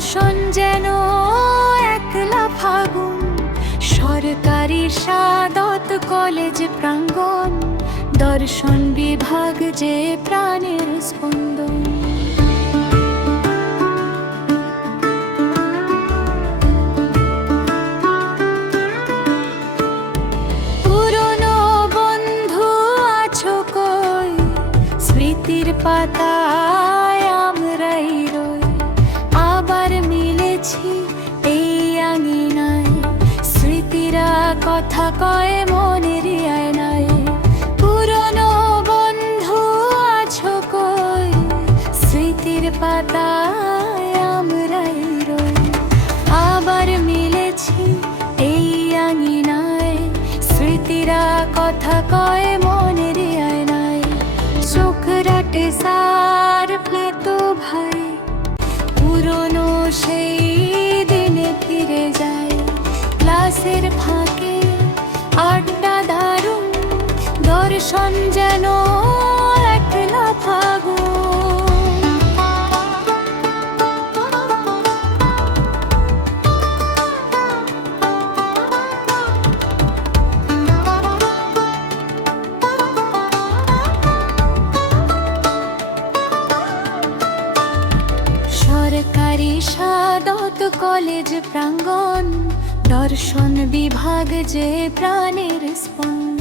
দর্শন যেন একলা ফাগুন, সরকারি সাদত কলেজ প্রাঙ্গণ, দর্শন বিভাগ যে প্রাণের স্পন্দন। পুরনো বন্ধু আছো কই, স্মৃতির পাতায় আমরাই রই, আবার মিলেছি এই আঙিনায়, স্মৃতিরা কথা কয় মনের আয়নায়। পুরনো বন্ধু আছো কই, স্মৃতির পাতায় আমরাই রই, আবার মিলেছি এই আঙিনায়, স্মৃতিরা কথা কয় মনের আয়নায়। চোখ রাটে সার প্লেতো ভাই, পুরনো সেই দিনে ফিরে যায়, ক্লাসের ফাঁকে আড্ডা দারুণ, দর্শন যেন একলা ফাগুন। সরকারি সাদত কলেজ প্রাঙ্গণ, দর্শন বিভাগ যে প্রাণের স্পন্দন।